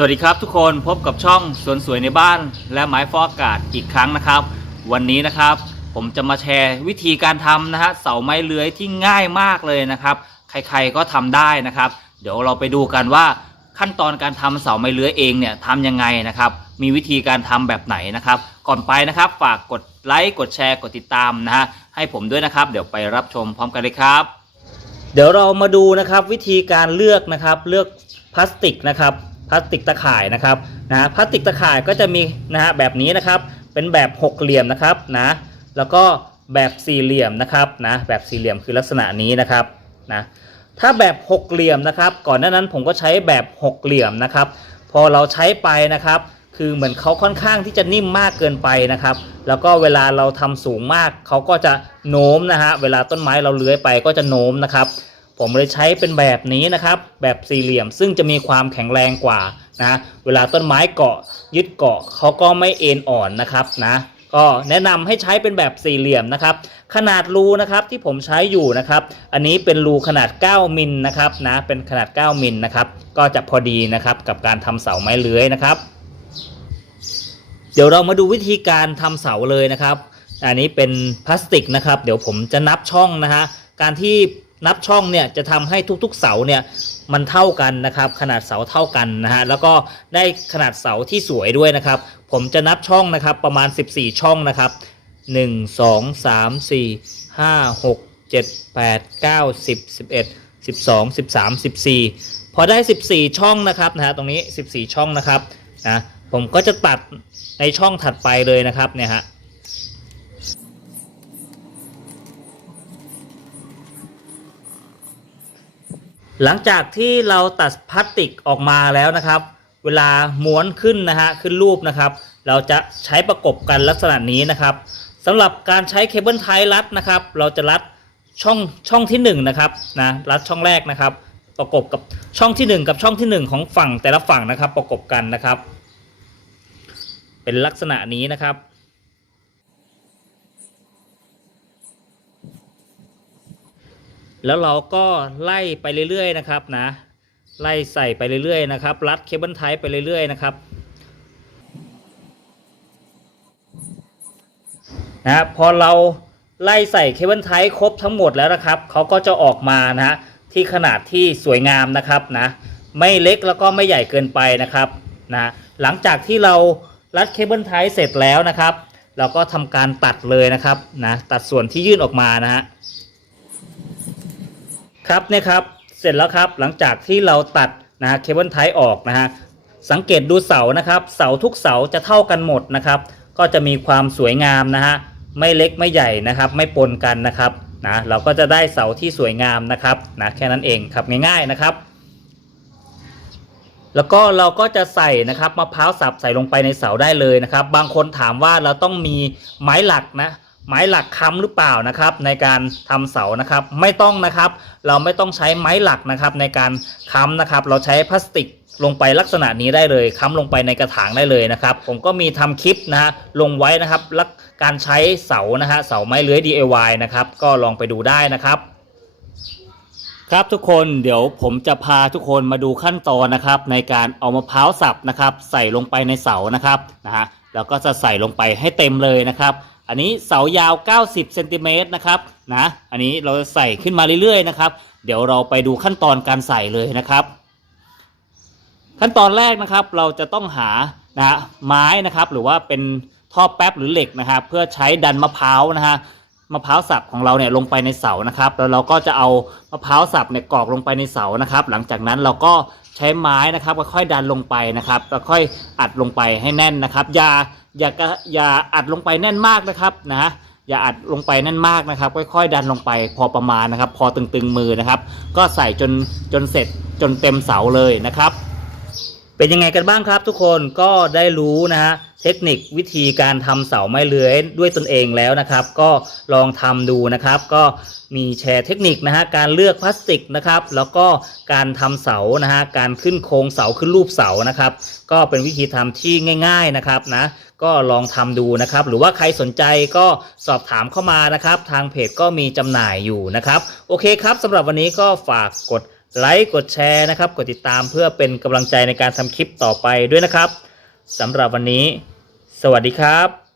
สวัสดีครับทุกคนพบกับช่องสวนสวยในบ้าน และไม้ฟอกอากาศอีกครั้งนะครับ วันนี้นะครับ ผมจะมาแชร์วิธีการทำนะฮะเสาไม้เลื้อยที่ง่ายมากเลยนะครับ ใครๆก็ทำได้นะครับ เดี๋ยวเราไปดูกันว่าขั้นตอนการทำเสาไม้เลื้อยเองเนี่ยทำยังไงนะครับ มีวิธีการทำแบบไหนนะครับ ก่อนไปนะครับฝากกดไลค์กดแชร์กดติดตามนะฮะให้ผมด้วยนะครับ เดี๋ยวไปรับชมพร้อมกันเลยครับ เดี๋ยวเรามาดูนะครับวิธีการเลือกนะครับเลือกพลาสติกนะครับ พลาสติกตะข่ายนะครับนะพลาสติกตะข่ายก็จะมีนะฮะแบบนี้นะครับ เป็นแบบหกเหลี่ยมนะครับนะแล้วก็แบบสี่เหลี่ยมนะครับนะแบบสี่เหลี่ยมคือลักษณะนี้นะครับนะถ้าแบบหกเหลี่ยมนะครับ ก่อนหน้านั้นผมก็ใช้แบบหกเหลี่ยมนะครับ พอเราใช้ไปนะครับคือเหมือนเขาค่อนข้างที่จะนิ่มมากเกินไปนะครับ แล้วก็เวลาเราทำสูงมากเขาก็จะโน้มนะฮะ เวลาต้นไม้เราเลื้อยไปก็จะโน้มนะครับ ผมเลยใช้เป็นแบบนี้นะครับ แบบสี่เหลี่ยมซึ่งจะมีความแข็งแรงกว่านะเวลาต้นไม้เกาะยึดเกาะเขาก็ไม่เอ็นอ่อนนะครับนะก็แนะนำให้ใช้เป็นแบบสี่เหลี่ยมนะครับ ขนาดรูนะครับที่ผมใช้อยู่นะครับ อันนี้เป็นรูขนาด 9 มิลนะครับนะเป็นขนาด 9 มิลนะครับ ก็จะพอดีนะครับกับการทำเสาไม้เลื้อยนะครับ เดี๋ยวเรามาดูวิธีการทำเสาเลยนะครับ อันนี้เป็นพลาสติกนะครับ เดี๋ยวผมจะนับช่องนะฮะการที่ นับช่องเนี่ยจะทำให้ทุกๆเสาเนี่ยมันเท่ากันนะครับขนาดเสาเท่ากันนะฮะแล้วก็ได้ขนาดเสาที่สวยด้วยนะครับ ผมจะนับช่องนะครับประมาณ 14 ช่องนะครับ 1 2 3 4 5 6 7 8 9 10 11 12 13 14 พอได้ 14 ช่องนะครับนะฮะตรงนี้ 14 ช่องนะครับนะผมก็จะตัดในช่องถัดไปเลยนะครับเนี่ยฮะ หลังจากที่เราตัดพลาสติกออกมาแล้วนะครับ เวลาม้วนขึ้นนะฮะขึ้นรูปนะครับ เราจะใช้ประกบกันลักษณะนี้นะครับสำหรับการใช้เคเบิลไทรัดนะครับ เราจะรัดช่องช่องที่1นะครับนะรัดช่องแรกนะครับ ประกบกับช่องที่ 1 กับช่องที่ 1 ของฝั่งแต่ละฝั่งนะครับ ประกบกันนะครับ เป็นลักษณะนี้นะครับ แล้วเราก็ไล่ไปเรื่อยๆนะครับนะ ไล่ใส่ไปเรื่อยๆนะครับ รัดเคเบิลไทป์ไปเรื่อยๆนะครับนะพอเราไล่ใส่เคเบิลไทป์ครบทั้งหมดแล้วนะครับเขาก็จะออกมานะที่ขนาดที่สวยงามนะครับนะไม่เล็กแล้วก็ไม่ใหญ่เกินไปนะครับนะหลังจากที่เรารัดเคเบิลไทป์เสร็จแล้วนะครับ เราก็ทำการตัดเลยนะครับนะตัดส่วนที่ยื่นออกมานะฮะ ครับเนี่ยครับเสร็จแล้วครับหลังจากที่เราตัดนะฮะเคเบิลไทออกนะฮะสังเกตดูเสานะครับ เสาทุกเสาจะเท่ากันหมดนะครับ ก็จะมีความสวยงามนะฮะไม่เล็กไม่ใหญ่นะครับ ไม่ปนกันนะครับนะเราก็จะได้เสาที่สวยงามนะครับนะแค่นั้นเองครับง่ายๆนะครับ แล้วก็เราก็จะใส่นะครับมะพร้าวสับใส่ลงไปในเสาได้เลยนะครับ บางคนถามว่าเราต้องมีไม้หลักนะ ไม้หลักค้ำหรือเปล่านะครับ ในการทำเสานะครับ ไม่ต้องนะครับ เราไม่ต้องใช้ไม้หลักนะครับ ในการค้ำนะครับ เราใช้พลาสติกลงไปลักษณะนี้ได้เลยค้ำลงไปในกระถางได้เลยนะครับ ผมก็มีทำคลิปนะฮะลงไว้นะครับลักการใช้เสานะฮะเสาไม้เลื้อย DIY นะครับ ก็ลองไปดูได้นะครับครับทุกคนเดี๋ยวผมจะพาทุกคนมาดูขั้นตอนนะครับ ในการเอามะพร้าวสับนะครับ ใส่ลงไปในเสานะครับนะฮะแล้วก็จะใส่ลงไปให้เต็มเลยนะครับ อันนี้เสายาว 90เซนติเมตรนะครับนะอันนี้เราจะใส่ขึ้นมาเรื่อยๆนะครับ เดี๋ยวเราไปดูขั้นตอนการใส่เลยนะครับ ขั้นตอนแรกนะครับเราจะต้องหานะฮะไม้นะครับ หรือว่าเป็นท่อแป๊บหรือเหล็กนะครับเพื่อใช้ดันมะพร้าวนะฮะ มะพร้าวสับของเราเนี่ยลงไปในเสานะครับ แล้วเราก็จะเอามะพร้าวสับเนี่ยกรอกลงไปในเสานะครับ หลังจากนั้นเราก็ใช้ไม้นะครับค่อยๆดันลงไปนะครับแล้วค่อยอัดลงไปให้แน่นนะครับ อย่าอย่ากระอย่าอัดลงไปแน่นมากนะครับนะอย่าอัดลงไปแน่นมากนะครับ ค่อยๆ ดันลงไปพอประมาณนะครับ พอตึงๆมือนะครับ ก็ใส่จนจนเสร็จจนเต็มเสาเลยนะครับ เป็นยังไงกันบ้างครับทุกคนก็ได้รู้นะฮะเทคนิควิธีการทำเสาไม้เลื้อยด้วยตนเองแล้วนะครับ ก็ลองทำดูนะครับ ก็มีแชร์เทคนิคนะฮะการเลือกพลาสติกนะครับ แล้วก็การทำเสานะฮะการขึ้นโครงเสาขึ้นรูปเสานะครับ ก็เป็นวิธีทำที่ง่าย ๆนะครับนะก็ลองทำดูนะครับ หรือว่าใครสนใจก็สอบถามเข้ามานะครับ ทางเพจก็มีจำหน่ายอยู่นะครับ โอเคครับสำหรับวันนี้ก็ฝากกด ไลค์กดแชร์นะครับ กดติดตามเพื่อเป็นกำลังใจในการทำคลิปต่อไปด้วยนะครับสำหรับวันนี้ สวัสดีครับ